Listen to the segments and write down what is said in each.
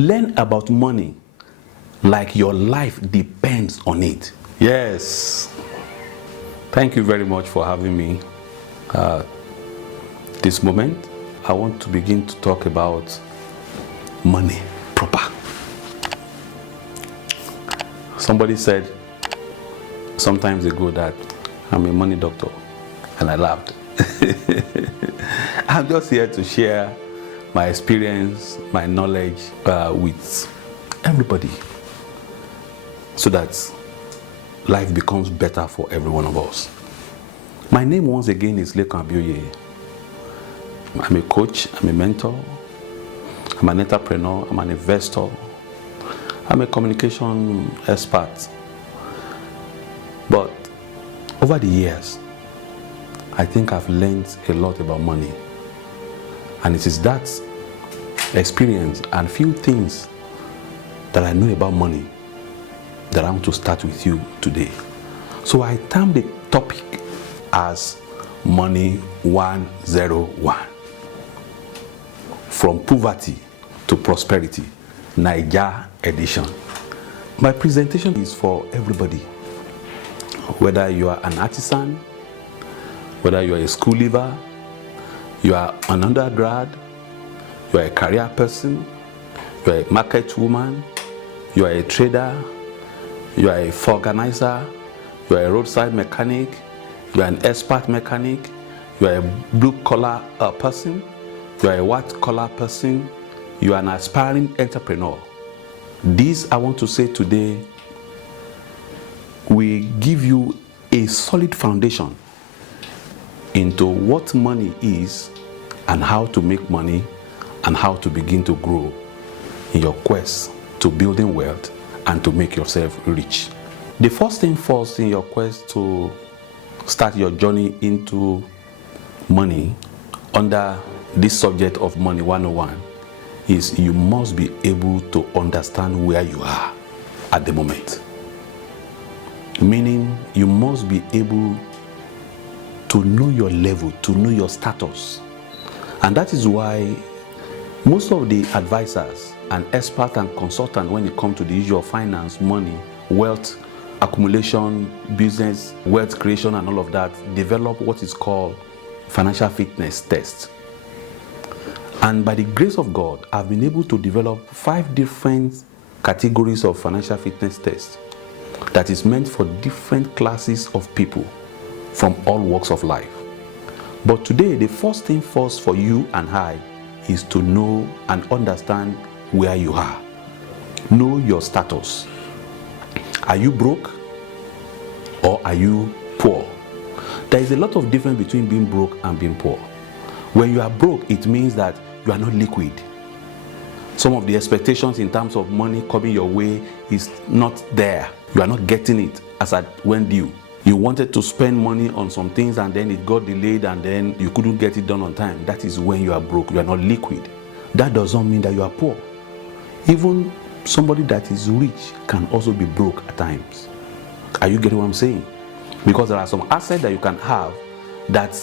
Learn about money like your life depends on it. Yes. Thank you very much for having me. This moment, I want to begin to talk about money proper. Somebody said some time ago that I'm a money doctor, and I laughed. I'm just here to share my experience, my knowledge with everybody, so that life becomes better for every one of us. My name once again is Lekan Abioye. I'm a coach, I'm a mentor, I'm an entrepreneur, I'm an investor, I'm a communication expert. But over the years, I think I've learned a lot about money. And it is that experience and few things that I know about money that I want to start with you today. So I term the topic as Money 101. From poverty to prosperity, Naija edition. My presentation is for everybody. Whether you are an artisan, whether you are a school leaver, you are an undergrad, you are a career person, you are a market woman, you are a trader, you are a organizer, you are a roadside mechanic, you are an expert mechanic, you are a blue-collar person, you are a white-collar person, you are an aspiring entrepreneur. This, I want to say today, will give you a solid foundation into what money is and how to make money and how to begin to grow in your quest to building wealth and to make yourself rich. The first thing first in your quest to start your journey into money under this subject of Money 101 is you must be able to understand where you are at the moment. Meaning you must be able to know your level, to know your status. And that is why most of the advisors and experts and consultants, when it comes to the issue of finance, money, wealth accumulation, business, wealth creation and all of that, develop what is called financial fitness test. And by the grace of God, I've been able to develop 5 different categories of financial fitness tests that is meant for different classes of people from all walks of life. But today, the first thing first for you and I is to know and understand where you are. Know your status. Are you broke or are you poor? There is a lot of difference between being broke and being poor. When you are broke, it means that you are not liquid. Some of the expectations in terms of money coming your way is not there. You are not getting it as at when due. You wanted to spend money on some things and then it got delayed and then you couldn't get it done on time. That is when you are broke. You are not liquid. That does not mean that you are poor. Even somebody that is rich can also be broke at times. Are you getting what I'm saying? Because there are some assets that you can have that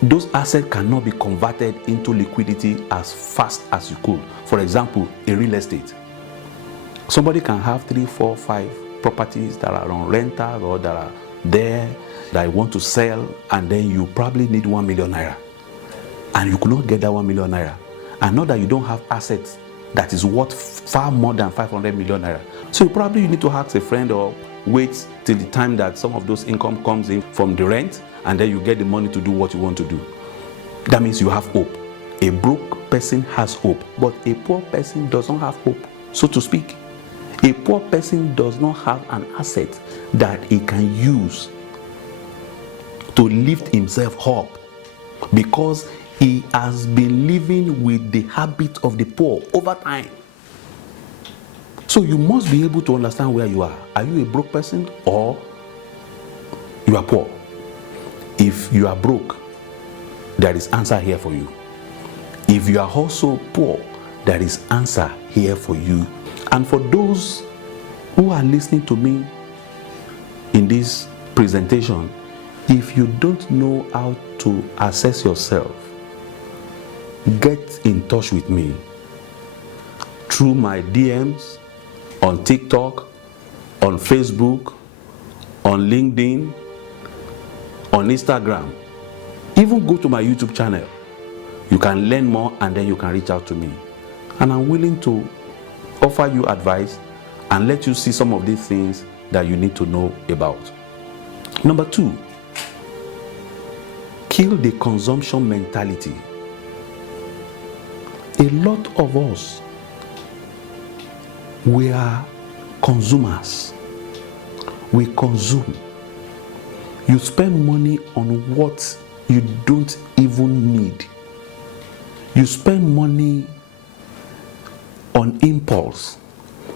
those assets cannot be converted into liquidity as fast as you could. For example, a real estate. Somebody can have 3, 4, 5 properties that are on rental or that are there that you want to sell, and then you probably need 1 million naira. And you could not get that 1 million naira. And not that you don't have assets that is worth far more than 500 million naira. So you need to ask a friend or wait till the time that some of those income comes in from the rent, and then you get the money to do what you want to do. That means you have hope. A broke person has hope, but a poor person does not have hope, so to speak. A poor person does not have an asset that he can use to lift himself up because he has been living with the habit of the poor over time. So you must be able to understand where you are. Are you a broke person or you are poor? If you are broke, there is answer here for you. If you are also poor, there is answer here for you. And for those who are listening to me in this presentation, if you don't know how to assess yourself, get in touch with me. through my DMs, on TikTok, on Facebook, on LinkedIn, on Instagram. Even go to my YouTube channel. You can learn more and then you can reach out to me. And I'm willing to offer you advice and let you see some of these things that you need to know about. Number 2, kill the consumption mentality. A lot of us, we are consumers. We consume. You spend money on what you don't even need. You spend money on impulse.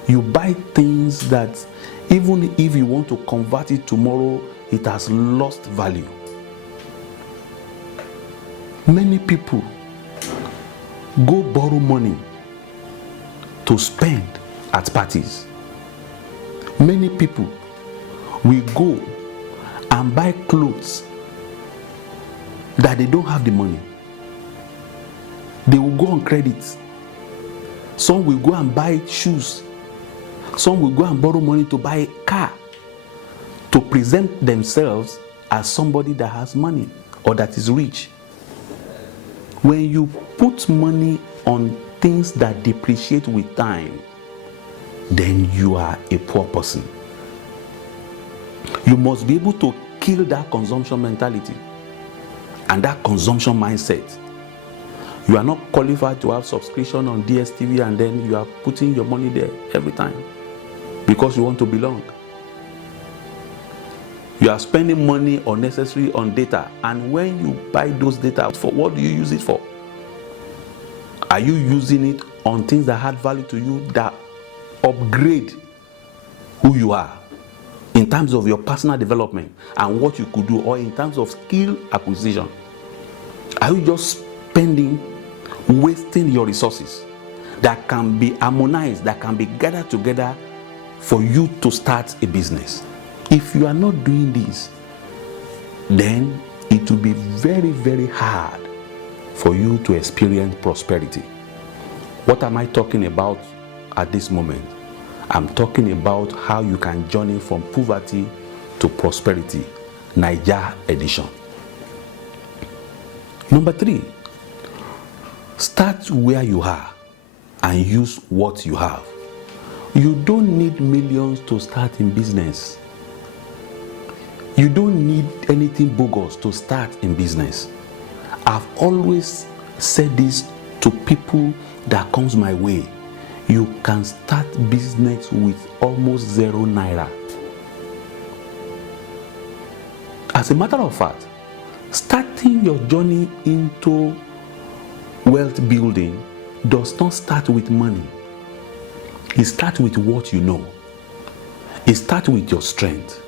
You buy things that even if you want to convert it tomorrow, it has lost value. Many people go borrow money to spend at parties. Many people will go and buy clothes that they don't have the money. They will go on credit. Some will go and buy shoes. Some will go and borrow money to buy a car to present themselves as somebody that has money or that is rich. When you put money on things that depreciate with time, then you are a poor person. You must be able to kill that consumption mentality and that consumption mindset. You are not qualified to have subscription on DSTV and then you are putting your money there every time because you want to belong. You are spending money unnecessarily on data, and when you buy those data, for what do you use it for? Are you using it on things that add value to you, that upgrade who you are in terms of your personal development and what you could do, or in terms of skill acquisition? Are you just wasting your resources that can be harmonized, that can be gathered together for you to start a business? If you are not doing this, then it will be very, very hard for you to experience prosperity. What am I talking about at this moment? I'm talking about how you can journey from poverty to prosperity, Niger edition. Number 3, start where you are and use what you have. You don't need millions to start in business. You don't need anything bogus to start in business. I've always said this to people that comes my way. You can start business with almost 0 naira. As a matter of fact, starting your journey into wealth building does not start with money. It starts with what you know. It starts with your strength.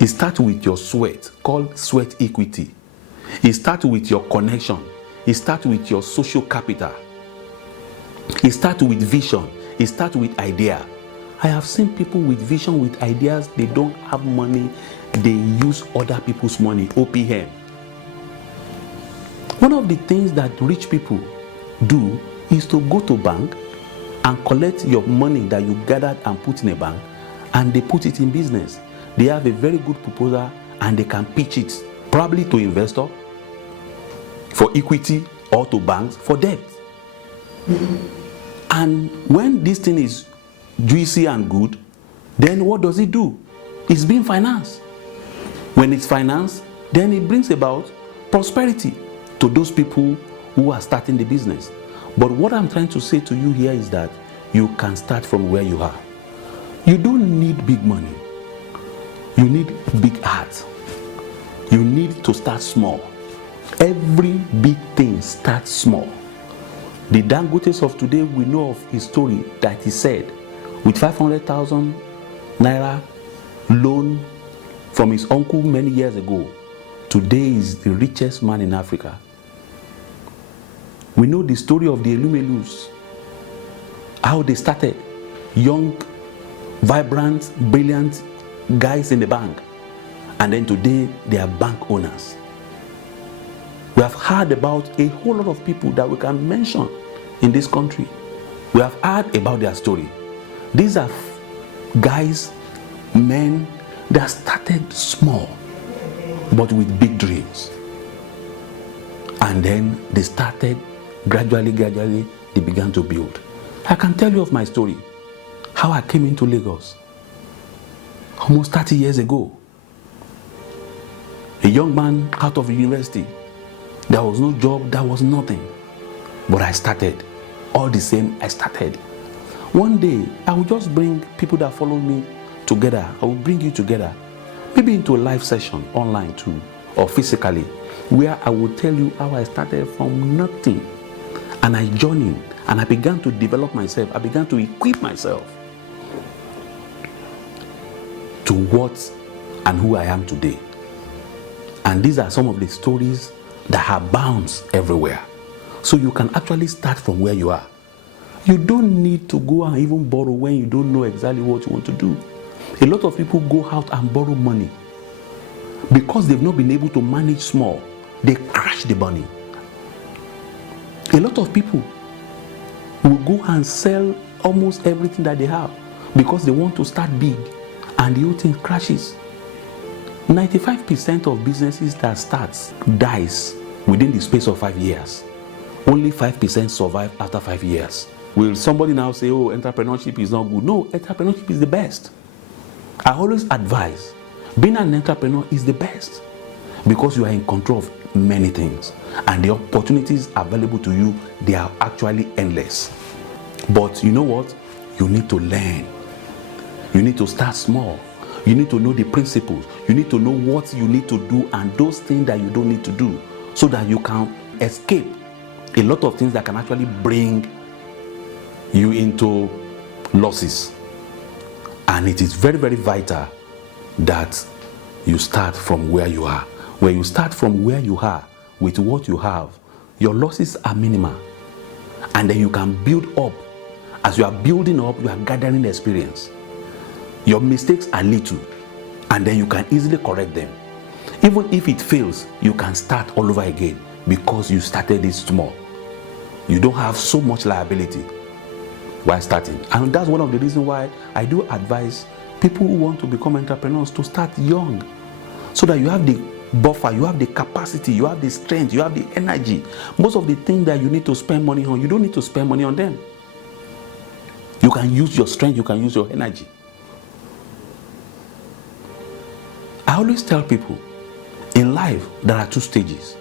It starts with your sweat, called sweat equity. It starts with your connection. It starts with your social capital. It starts with vision. It starts with idea. I have seen people with vision, with ideas. They don't have money. They use other people's money, OPM. One of the things that rich people do is to go to bank and collect your money that you gathered and put in a bank, and they put it in business. They have a very good proposal and they can pitch it probably to investor, for equity, or to banks for debt. And when this thing is juicy and good, then what does it do? It's being financed. When it's financed, then it brings about prosperity to those people who are starting the business. But what I'm trying to say to you here is that you can start from where you are. You don't need big money. You need big heart. You need to start small. Every big thing starts small. The Dangotes of today, we know of his story that he said, with 500,000 naira loan from his uncle many years ago, today is the richest man in Africa. We know the story of the Elumelus, how they started, young, vibrant, brilliant guys in the bank, and then today they are bank owners. We have heard about a whole lot of people that we can mention in this country We have heard about their story. These are guys, men that started small but with big dreams. And then they started gradually, they began to build. I can tell you of my story, how I came into Lagos almost 30 years ago. A young man out of university. There was no job, there was nothing. But I started. All the same, I started. One day, I will just bring people that follow me together. I will bring you together. Maybe into a live session, online too, or physically, where I will tell you how I started from nothing. And I journeyed, and I began to develop myself. I began to equip myself to what and who I am today. And these are some of the stories that abounds everywhere. So you can actually start from where you are. You don't need to go and even borrow when you don't know exactly what you want to do. A lot of people go out and borrow money because they've not been able to manage small. They crash the money. A lot of people will go and sell almost everything that they have because they want to start big, and the whole thing crashes. 95% of businesses that starts dies within the space of 5 years. Only 5% survive after 5 years. Will somebody now say, oh, entrepreneurship is not good? No, entrepreneurship is the best. I always advise, being an entrepreneur is the best because you are in control of many things, and the opportunities available to you, they are actually endless. But you know what? You need to learn. You need to start small. You need to know the principles. You need to know what you need to do and those things that you don't need to do, so that you can escape a lot of things that can actually bring you into losses. And it is very, very vital that you start from where you are. When you start from where you are with what you have, your losses are minimal. And then you can build up. As you are building up, you are gathering experience. Your mistakes are little, and then you can easily correct them. Even if it fails, you can start all over again because you started it small. You don't have so much liability while starting. And that's one of the reasons why I do advise people who want to become entrepreneurs to start young, so that you have the buffer, you have the capacity, you have the strength, you have the energy. Most of the things that you need to spend money on, you don't need to spend money on them. You can use your strength, you can use your energy. I always tell people, in life, there are 2 stages.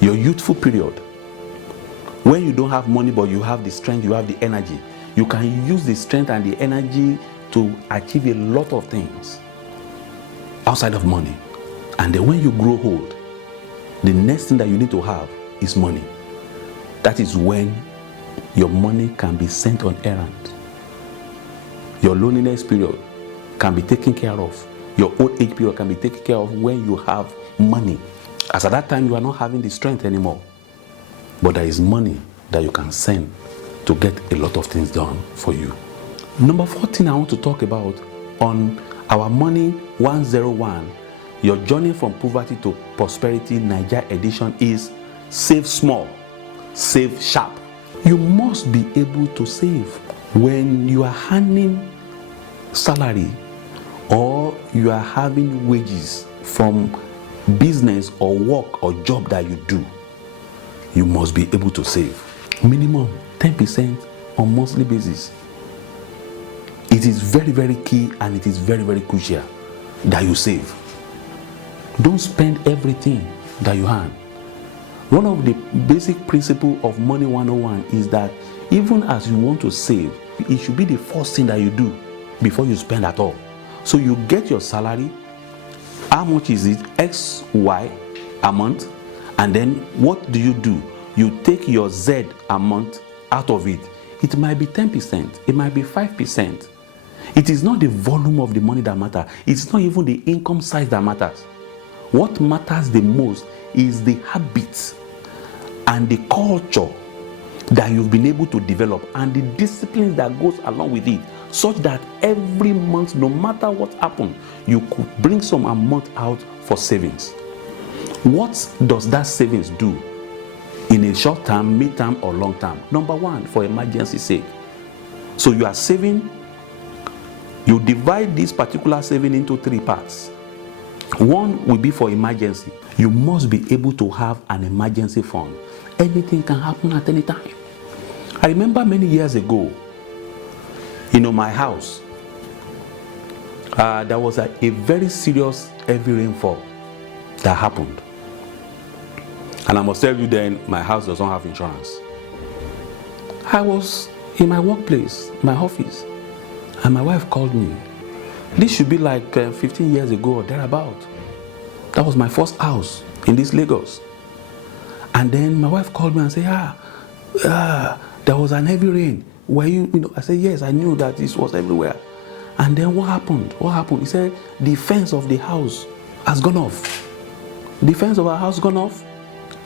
Your youthful period, when you don't have money but you have the strength, you have the energy, you can use the strength and the energy to achieve a lot of things outside of money. And then when you grow old, the next thing that you need to have is money. That is when your money can be sent on errands. Your loneliness period can be taken care of. Your old age period can be taken care of when you have money. As at that time, you are not having the strength anymore. But there is money that you can send to get a lot of things done for you. Number 14 I want to talk about on our MONEY101, your journey from poverty to prosperity Nigeria edition, is save small, save sharp. You must be able to save. When you are earning salary or you are having wages from business or work or job that you do, you must be able to save minimum 10% on monthly basis. It is very, very key, and it is very, very crucial that you save. Don't spend everything that you earn. One of the basic principles of Money 101 is that even as you want to save, it should be the first thing that you do before you spend at all. So you get your salary, how much is it, X, Y amount, and then what do? You take your Z amount out of it. It might be 10%, it might be 5%. It is not the volume of the money that matters. It's not even the income size that matters. What matters the most is the habits and the culture that you've been able to develop and the discipline that goes along with it, such that every month, no matter what happens, you could bring some amount out for savings. What does that savings do in a short term, mid term, or long term? Number one, for emergency sake. So you are saving, you divide this particular saving into 3 parts. One will be for emergency. You must be able to have an emergency fund. Anything can happen at any time. I remember many years ago, my house, there was a very serious heavy rainfall that happened. And I must tell you then, my house does not have insurance. I was in my workplace, my office, and my wife called me. This should be like 15 years ago or thereabout. That was my first house in this Lagos. And then my wife called me and said, there was an heavy rain. Were you? I said, yes, I knew that this was everywhere. And then what happened? He said, the fence of the house has gone off. The fence of our house gone off?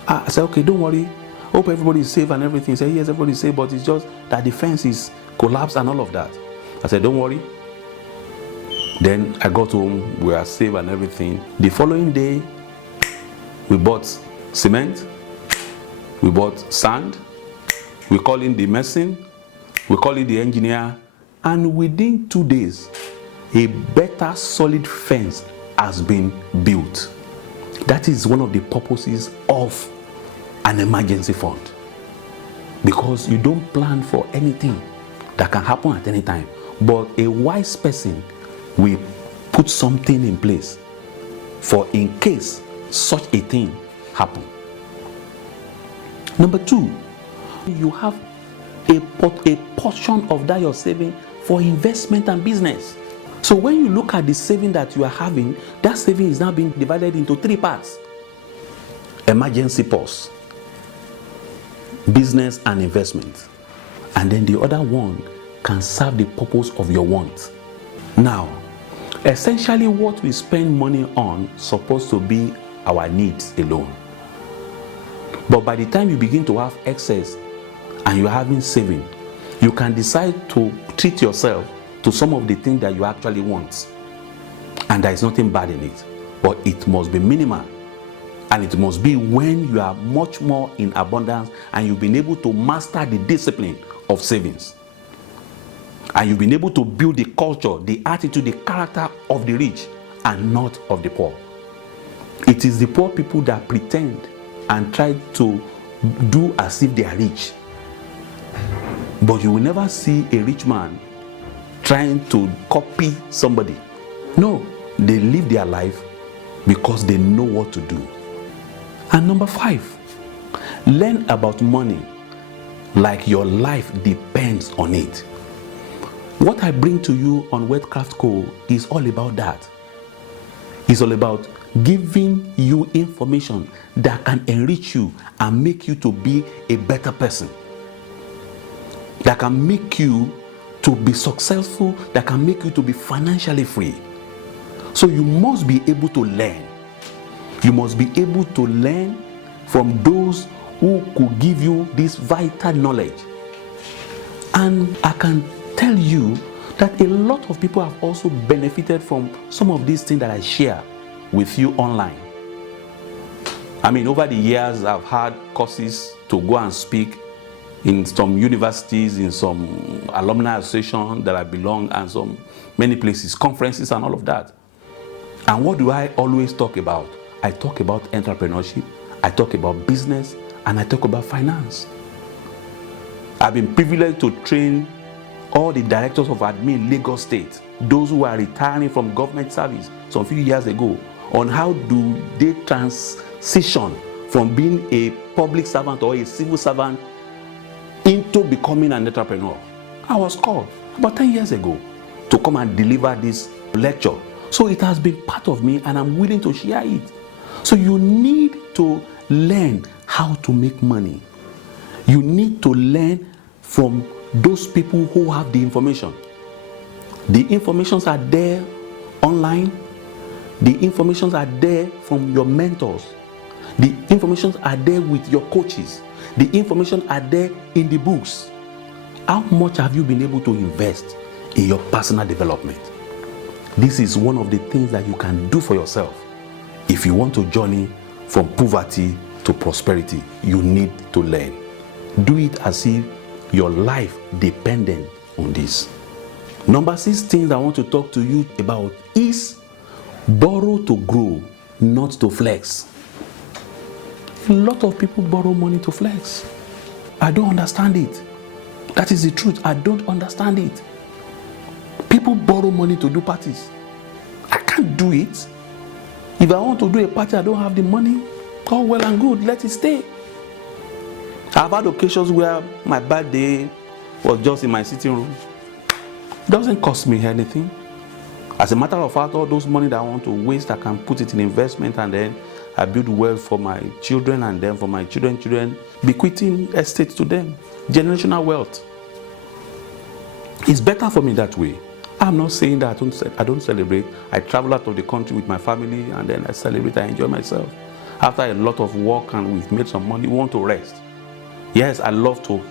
I said, okay, don't worry. Hope everybody is safe and everything. He said, yes, everybody is safe, but it's just that the fence is collapsed and all of that. I said, don't worry. Then I got home, we are safe and everything. The following day, we bought cement, we bought sand, we called in the mason, we called in the engineer, and within 2 days, a better solid fence has been built. That is one of the purposes of an emergency fund. Because you don't plan for anything that can happen at any time. But a wise person will put something in place for in case such a thing happen. Number 2, you have a portion of that you're saving for investment and business. So when you look at the saving that you are having, that saving is now being divided into 3 parts. Emergency purse, business and investment. And then the other one can serve the purpose of your want. Now, essentially what we spend money on supposed to be our needs alone. But by the time you begin to have excess and you're having saving, you can decide to treat yourself to some of the things that you actually want. And there is nothing bad in it. But it must be minimal. And it must be when you are much more in abundance and you've been able to master the discipline of savings. And you've been able to build the culture, the attitude, the character of the rich and not of the poor. It is the poor people that pretend and try to do as if they are rich. But you will never see a rich man trying to copy somebody. No, they live their life because they know what to do. And number 5, learn about money like your life depends on it. What I bring to you on Wealthcraft Co. is all about that. It's all about giving you information that can enrich you and make you to be a better person. That can make you to be successful, that can make you to be financially free. So you must be able to learn. You must be able to learn from those who could give you this vital knowledge. And I can tell you that a lot of people have also benefited from some of these things that I share with you online. I mean, over the years, I've had courses to go and speak in some universities, in some alumni association that I belong, and some many places, conferences and all of that. And what do I always talk about? I talk about entrepreneurship, I talk about business, and I talk about finance. I've been privileged to train all the directors of admin in Lagos State, those who are retiring from government service some few years ago, on how do they transition from being a public servant or a civil servant into becoming an entrepreneur. I was called about 10 years ago to come and deliver this lecture. So it has been part of me and I'm willing to share it. So you need to learn how to make money. You need to learn from those people who have the information. The informations are there online. The informations are there from your mentors. The informations are there with your coaches. The information are there in the books. How much have you been able to invest in your personal development? This is one of the things that you can do for yourself. If you want to journey from poverty to prosperity, you need to learn. Do it as if your life depended on this. Number 6 things I want to talk to you about is borrow to grow, not to flex. A lot of people borrow money to flex. I don't understand it. That is the truth. I don't understand it. People borrow money to do parties. I can't do it. If I want to do a party, I don't have the money. Oh, well and good, let it stay. I've had occasions where my birthday was just in my sitting room. It doesn't cost me anything. As a matter of fact, all those money that I want to waste, I can put it in investment, and then I build wealth for my children, and then for my children, bequeathing estates to them. Generational wealth. It's better for me that way. I'm not saying that I don't celebrate. I travel out of the country with my family, and then I celebrate, I enjoy myself. After a lot of work and we've made some money, we want to rest. Yes, I love to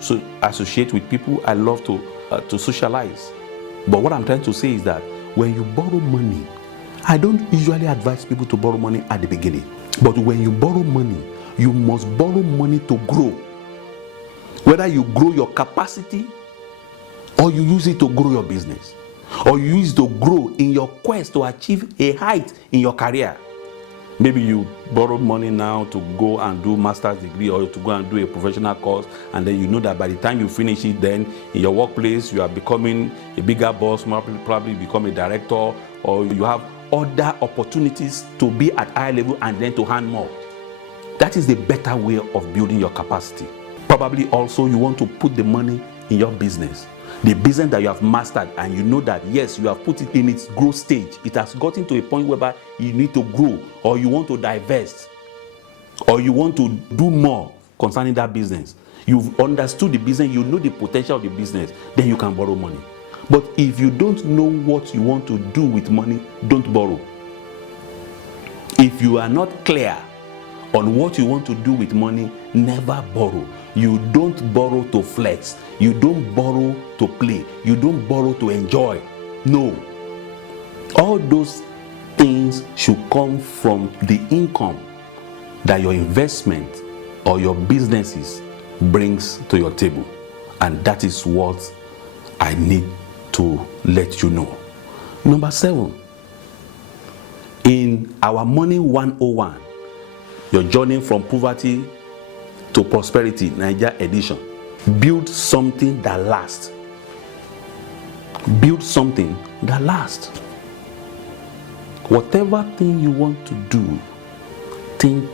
associate with people. I love to socialize. But what I'm trying to say is that when you borrow money, I don't usually advise people to borrow money at the beginning. But when you borrow money, you must borrow money to grow. Whether you grow your capacity, or you use it to grow your business, or you use it to grow in your quest to achieve a height in your career. Maybe you borrow money now to go and do master's degree, or to go and do a professional course, and then you know that by the time you finish it, then in your workplace you are becoming a bigger boss, probably become a director, or you have other opportunities to be at higher level and then to earn more. That is the better way of building your capacity. Probably also you want to put the money in your business. The business that you have mastered, and you know that yes, you have put it in its growth stage. It has gotten to a point whereby you need to grow, or you want to divest, or you want to do more concerning that business. You've understood the business, you know the potential of the business, then you can borrow money. But if you don't know what you want to do with money, don't borrow. If you are not clear on what you want to do with money, never borrow. You don't borrow to flex. You don't borrow to play. You don't borrow to enjoy. No. All those things should come from the income that your investment or your businesses brings to your table. And that is what I need to let you know. Number 7, in our Money 101, your journey from poverty to prosperity, Niger edition, build something that lasts. Build something that lasts. Whatever thing you want to do, think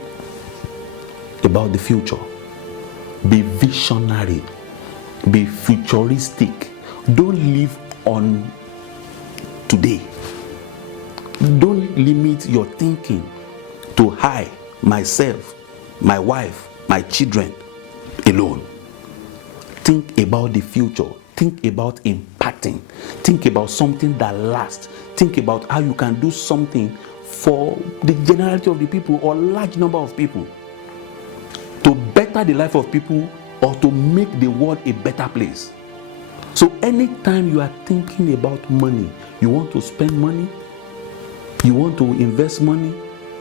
about the future. Be visionary. Be futuristic. Don't live on today. Don't limit your thinking to I, myself, my wife, my children alone. Think about the future. Think about impacting. Think about something that lasts. Think about how you can do something for the generality of the people or large number of people, to better the life of people or to make the world a better place. So anytime you are thinking about money, you want to spend money, you want to invest money,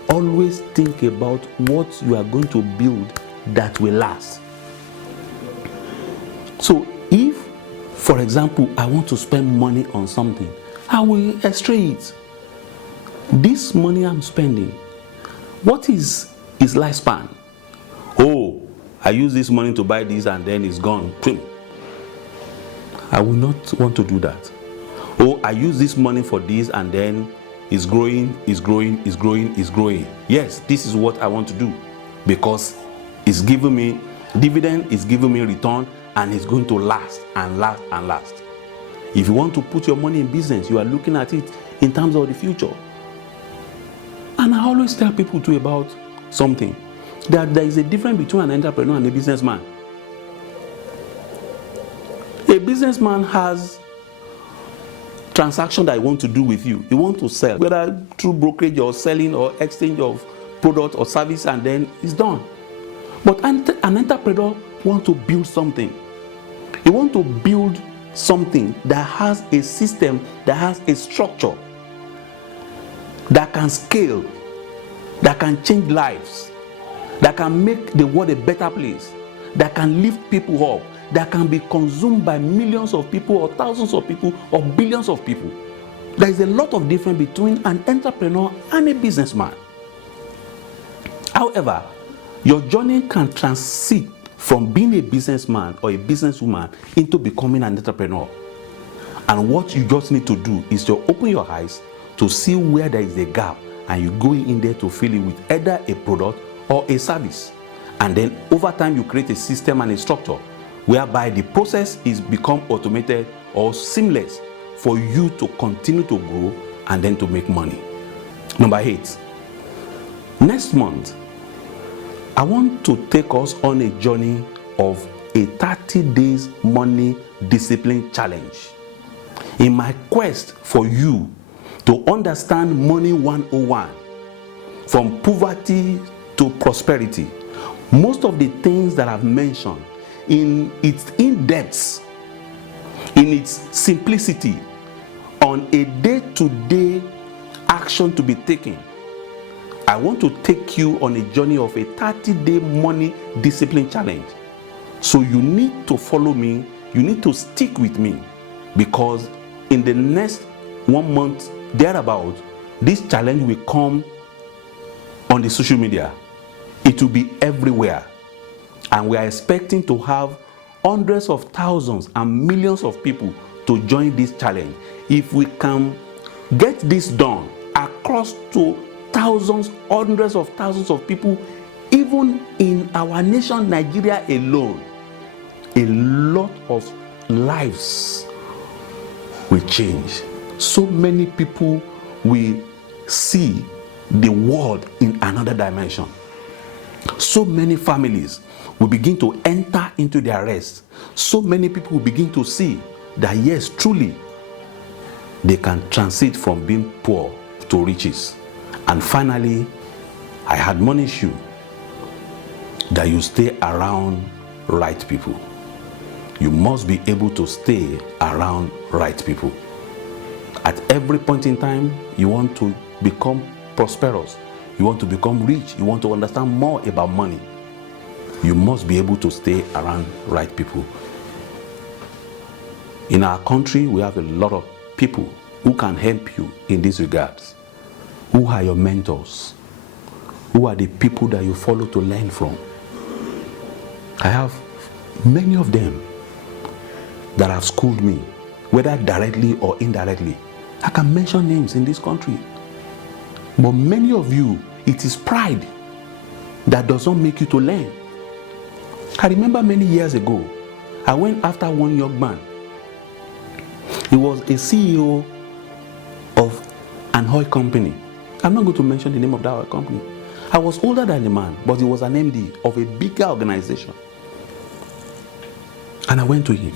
always think about what you are going to build that will last. So if, for example, I want to spend money on something, I will estray it. This money I'm spending, what is its lifespan? Oh, I use this money to buy this and then it's gone. I will not want to do that. Oh, I use this money for this and then it's growing, it's growing, it's growing, it's growing. Yes, this is what I want to do because it's giving me dividend, it's giving me return, and it's going to last and last and last. If you want to put your money in business, you are looking at it in terms of the future. And I always tell people too about something, that there is a difference between an entrepreneur and a businessman. A businessman has transaction that he wants to do with you. He wants to sell, whether through brokerage or selling or exchange of product or service, and then it's done. But an entrepreneur wants to build something. He wants to build something that has a system, that has a structure, that can scale, that can change lives, that can make the world a better place, that can lift people up, that can be consumed by millions of people or thousands of people or billions of people. There is a lot of difference between an entrepreneur and a businessman. However, your journey can transit from being a businessman or a businesswoman into becoming an entrepreneur. And what you just need to do is to open your eyes to see where there is a gap, and you go in there to fill it with either a product or a service. And then over time you create a system and a structure whereby the process is become automated or seamless for you to continue to grow and then to make money. Number 8. Next month, I want to take us on a journey of a 30 days money discipline challenge. In my quest for you to understand Money 101, from poverty to prosperity, most of the things that I've mentioned in its in-depth, in its simplicity, on a day-to-day action to be taken, I want to take you on a journey of a 30-day money discipline challenge. So you need to follow me, you need to stick with me, because in the next 1 month thereabout, this challenge will come on the social media. It will be everywhere, and we are expecting to have hundreds of thousands and millions of people to join this challenge. If we can get this done across to thousands, hundreds of thousands of people, even in our nation Nigeria alone, a lot of lives will change. So many people will see the world in another dimension. So many families will begin to enter into their rest. So many people will begin to see that yes, truly, they can transit from being poor to riches. And finally, I admonish you that you stay around right people. You must be able to stay around right people. At every point in time, you want to become prosperous, you want to become rich, you want to understand more about money, you must be able to stay around right people. In our country, we have a lot of people who can help you in these regards. Who are your mentors? Who are the people that you follow to learn from? I have many of them that have schooled me, whether directly or indirectly. I can mention names in this country. But many of you, it is pride that does not make you to learn. I remember many years ago, I went after one young man. He was a CEO of an oil company. I'm not going to mention the name of that oil company. I was older than the man, but he was an MD of a bigger organization. And I went to him.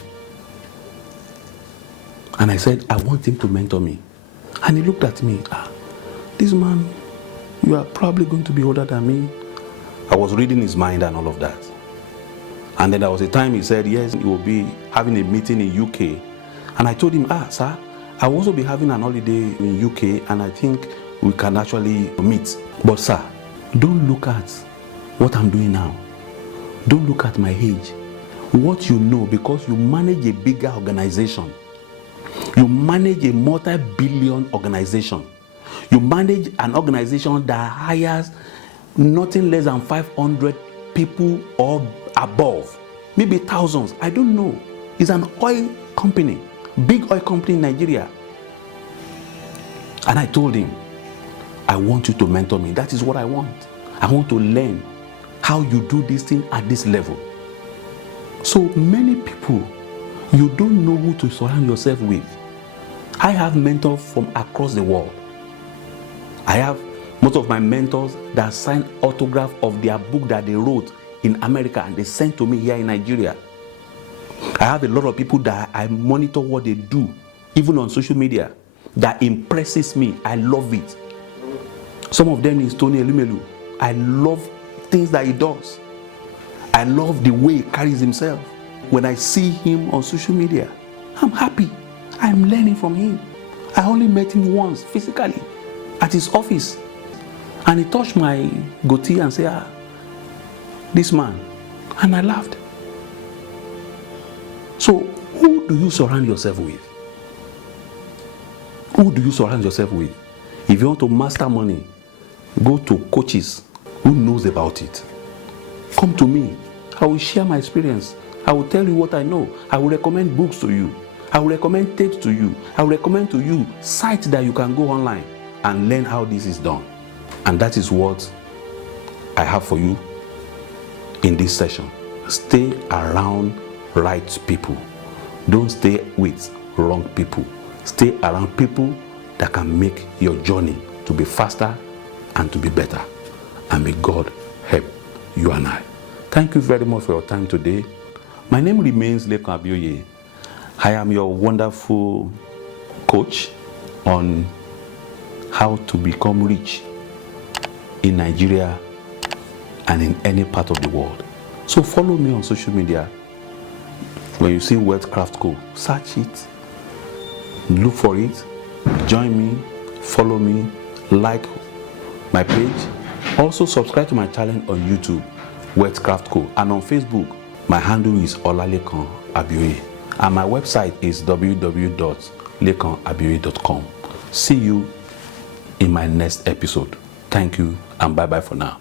And I said, I want him to mentor me. And he looked at me, this man, you are probably going to be older than me. I was reading his mind and all of that. And then there was a time he said, yes, he will be having a meeting in UK. And I told him, sir, I will also be having an holiday in UK, and I think we can actually meet. But sir, don't look at what I'm doing now. Don't look at my age. What you know, because you manage a bigger organization. You manage a multi-billion organization. You manage an organization that hires nothing less than 500 people or above, maybe thousands, I don't know. It's an oil company, big oil company in Nigeria. And I told him, I want you to mentor me. That is what I want. I want to learn how you do this thing at this level. So many people, you don't know who to surround yourself with. I have mentors from across the world. I have most of my mentors that sign autograph of their book that they wrote in America and they sent to me here in Nigeria. I have a lot of people that I monitor what they do, even on social media, that impresses me. I love it. Some of them is Tony Elumelu. I love things that he does. I love the way he carries himself. When I see him on social media, I'm happy. I'm learning from him. I only met him once physically at his office, and he touched my goatee and said, this man, and I laughed. So who do you surround yourself with? Who do you surround yourself with? If you want to master money, go to coaches who knows about it. Come to me. I will share my experience. I will tell you what I know. I will recommend books to you. I will recommend tapes to you. I will recommend to you sites that you can go online and learn how this is done. And that is what I have for you in this session. Stay around right people. Don't stay with wrong people. Stay around people that can make your journey to be faster and to be better. And may God help you and I. Thank you very much for your time today. My name remains Lekan Abioye. I am your wonderful coach on how to become rich in Nigeria and in any part of the world. So follow me on social media. When you see Wealthcraft Co, search it, look for it, join me, follow me, like my page. Also subscribe to my channel on YouTube, Wealthcraft Co, and on Facebook, my handle is Lekan Abioye, and my website is www.lekanabioye.com. See you in my next episode. Thank you and bye-bye for now.